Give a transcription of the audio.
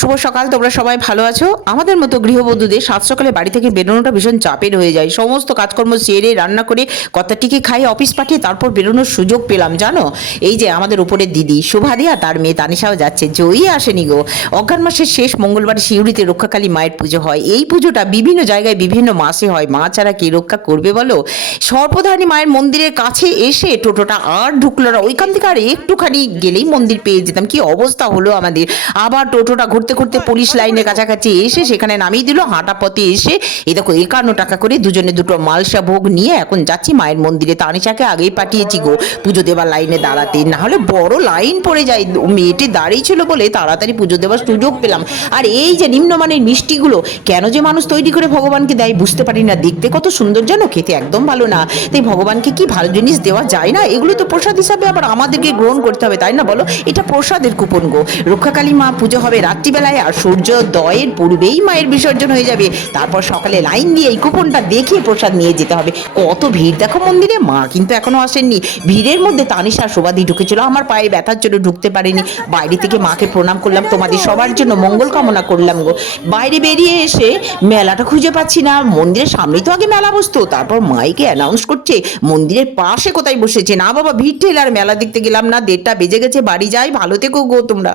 শুভ সকাল, তোমরা সবাই ভালো আছো? আমাদের মতো গৃহবধূদের সাত সকালে বাড়ি থেকে বেরোনোটা ভীষণ চাপের হয়ে যায়। সমস্ত কাজকর্ম সেরে রান্না করে কর্তাটিকে খাই অফিস পাঠিয়ে তারপর বেরোনোর সুযোগ পেলাম জানো। এই যে আমাদের উপরের দিদি শুভাদি আর তার মেয়ে তানিশাও যাচ্ছে, জয়ী আসেনি গো। অজ্ঞান মাসের শেষ মঙ্গলবার শিউরিতে রক্ষাকালী মায়ের পুজো হয়। এই পুজোটা বিভিন্ন জায়গায় বিভিন্ন মাসে হয়, মা ছাড়া কে রক্ষা করবে বলো। সর্বধারী মায়ের মন্দিরের কাছে এসে টোটোটা আর ঢুকলো না, ওইখান থেকে আর একটুখানি গেলেই মন্দির পেয়ে যেতাম। কি অবস্থা হলো আমাদের। আবার টোটোটা ঘুরতে ঘুরতে পুলিশ লাইনের কাছাকাছি এসে সেখানে নামিয়ে দিল। হাঁটা পথে এসে এই দেখো 51 টাকা করে দুজনে দুটো মালসা ভোগ নিয়ে এখন যাচ্ছি মায়ের মন্দিরে। তানিশাকে আগেই পাঠিয়েছি গো পুজো দেবার লাইনে দাঁড়াতে, না হলে বড় লাইন পড়ে যায়। মেয়েটি দাঁড়িয়ে ছিল বলে তাড়াতাড়ি পুজো দেওয়ার সুযোগ পেলাম। আর এই যে নিম্নমানের মিষ্টিগুলো কেন যে মানুষ তৈরি করে ভগবানকে দেয় বুঝতে পারি না। দেখতে কত সুন্দর যেন, খেতে একদম ভালো না। তাই ভগবানকে কি ভালো জিনিস দেওয়া যায় না? এগুলো তো প্রসাদ হিসাবে আবার আমাদেরকে গ্রহণ করতে হবে, তাই না বলো? এটা প্রসাদের কুপন গো। রক্ষাকালী মা পুজো হবে রাত্রিবেলায়, আর সূর্যোদয়ের পূর্বেই মায়ের বিসর্জন হয়ে যাবে। তারপর সকালে লাইন দিয়ে এই কুপনটা দেখিয়ে প্রসাদ নিয়ে যেতে হবে। কত ভিড় দেখো মন্দিরে। মা কিন্তু এখনো আসেননি। ভিড়ের মধ্যে তানিশা শোভাদি ঢুকেছিল, আমার পায়ে ব্যথার জন্য ঢুকতে পারিনি। বাইরে থেকে মাকে প্রণাম করলাম, তোমাদের সবার জন্য মঙ্গল কামনা করলাম গো। বাইরে বেরিয়ে এসে মেলাটা খুঁজে পাচ্ছি না। মন্দিরের সামনেই তো আগে মেলা বসতো, তারপর মাইকে অ্যানাউন্স করছে মন্দিরের পাশে কোথায় বসেছে। না বাবা, ভিড় ঠেলার মেলা দেখতে গেলাম না, 1:30 বেজে গেছে, বাড়ি যাই। ভালো থেকো গো তোমরা।